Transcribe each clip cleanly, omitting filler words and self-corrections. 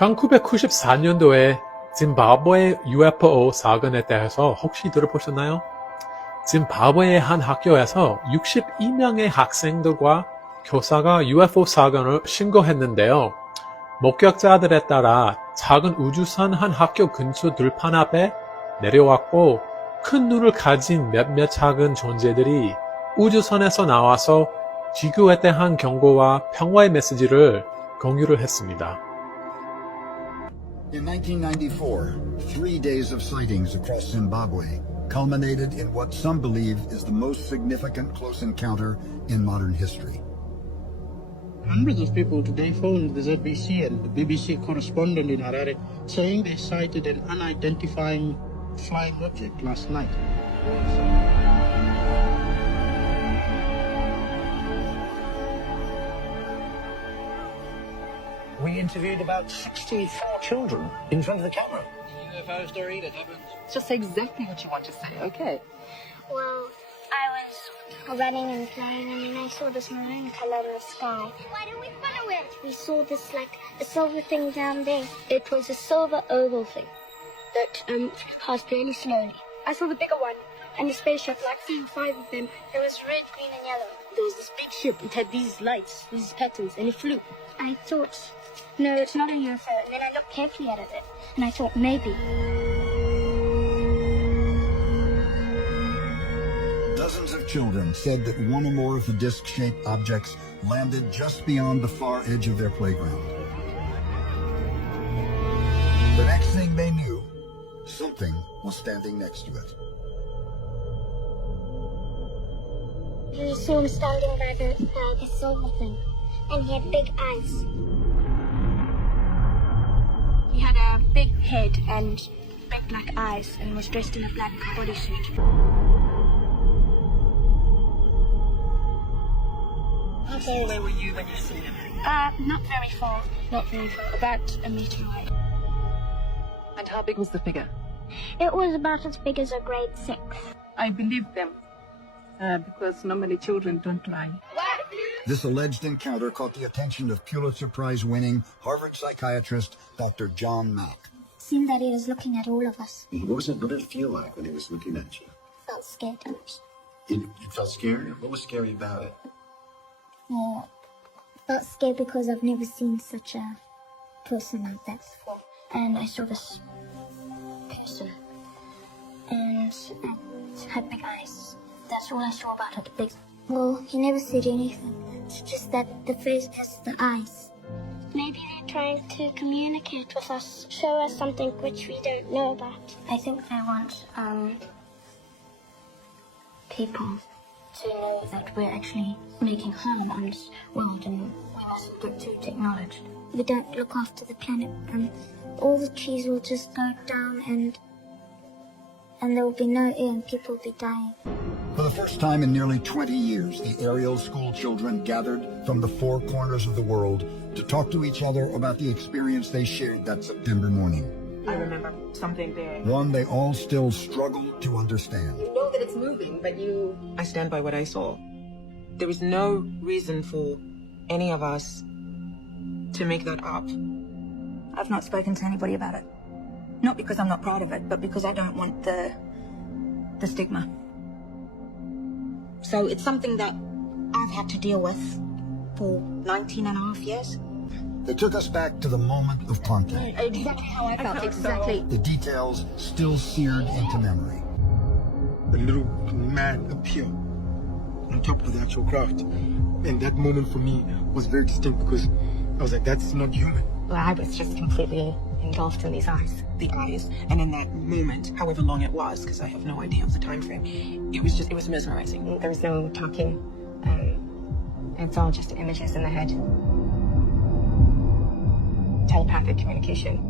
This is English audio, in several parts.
1994년도에 짐바브웨의 UFO 사건에 대해서 혹시 들어보셨나요? 짐바브웨의 한 학교에서 62명의 학생들과 교사가 UFO 사건을 신고했는데요. 목격자들에 따라 작은 우주선 한 학교 근처 들판 앞에 내려왔고 큰 눈을 가진 몇몇 작은 존재들이 우주선에서 나와서 지구에 대한 경고와 평화의 메시지를 공유를 했습니다. In 1994, 3 days of sightings across Zimbabwe culminated in what some believe is the most significant close encounter in modern history. Hundreds of people today phoned the ZBC and the BBC correspondent in Harare saying they sighted an unidentified flying object last night. We interviewed about 64 children in front of the camera. The UFO story that happened. Just say exactly what you want to say, okay? Well, I was running and playing and then I saw this maroon colour in the sky. Why don't we follow it? We saw this like a silver thing down there. It was a silver oval thing that passed really slowly. I saw the bigger one and the spaceship, like 4 or 5 of them. It was red, green and yellow. There was this big ship, it had these lights, these patterns, and it flew. I thought, no, it's not a UFO. And then I looked carefully at it and I thought maybe. Dozens of children said that one or more of the disc-shaped objects landed just beyond the far edge of their playground. The next thing they knew, something was standing next to it. We saw him standing by the silver thing, and he had big eyes. He had a big head and big black eyes, and was dressed in a black bodysuit. How far away were you when you seen him? Not very far, about a metre away. And how big was the figure? It was about as big as a grade 6. I believe them, because normally children don't lie. This alleged encounter caught the attention of Pulitzer Prize-winning Harvard psychiatrist Dr. John Mack. Seemed that he was looking at all of us. What did it feel like when he was looking at you? Felt scared. You felt scared? What was scary about it? Felt scared because I've never seen such a person like that before. And I saw this person, and it had big eyes. That's all I saw about it, big. Well, he never said anything. It's just that the face has the eyes. Maybe they're trying to communicate with us, show us something which we don't know about. I think they want people to know that we're actually making harm on this world and we mustn't get too technology. If we don't look after the planet, all the trees will just go down and there will be no air and people will be dying. For the first time in nearly 20 years, the Ariel school children gathered from the 4 corners of the world to talk to each other about the experience they shared that September morning. I remember something there. One they all still struggle to understand. You know that it's moving, but I stand by what I saw. There was no reason for any of us to make that up. I've not spoken to anybody about it. Not because I'm not proud of it, but because I don't want the stigma. So it's something that I've had to deal with for 19 and a half years. They took us back to the moment of contact. Exactly how I felt, exactly. The details still seared into memory. A little man appeared on top of the actual craft. And that moment for me was very distinct because I was like, that's not human. Well, I was just completely engulfed in these eyes. The eyes, and in that moment, however long it was, because I have no idea of the time frame, it was mesmerizing. There was no talking. It's all just images in the head. Telepathic communication.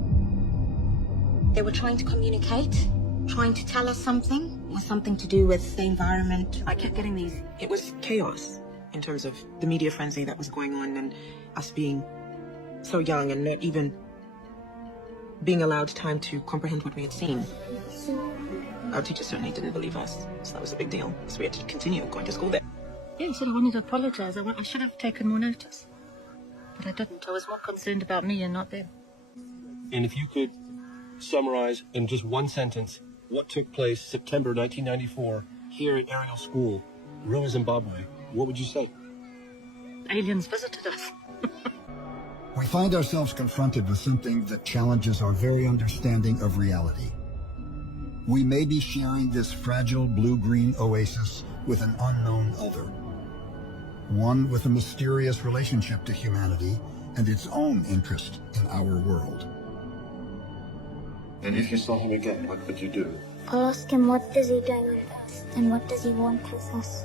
They were trying to communicate, trying to tell us something, with something to do with the environment. I kept getting these. It was chaos in terms of the media frenzy that was going on and us being so young and not even being allowed time to comprehend what we had seen. Our teachers certainly didn't believe us, so that was a big deal. So we had to continue going to school there. Yeah, he said I wanted to apologise. I should have taken more notice. But I didn't. I was more concerned about me and not them. And if you could summarize in just one sentence what took place September 1994 here at Ariel School, Roma, Zimbabwe, what would you say? Aliens visited us. We find ourselves confronted with something that challenges our very understanding of reality. We may be sharing this fragile blue-green oasis with an unknown other, one with a mysterious relationship to humanity and its own interest in our world. And if you saw him again, what would you do? I'll ask him, what does he do with us and what does he want with us?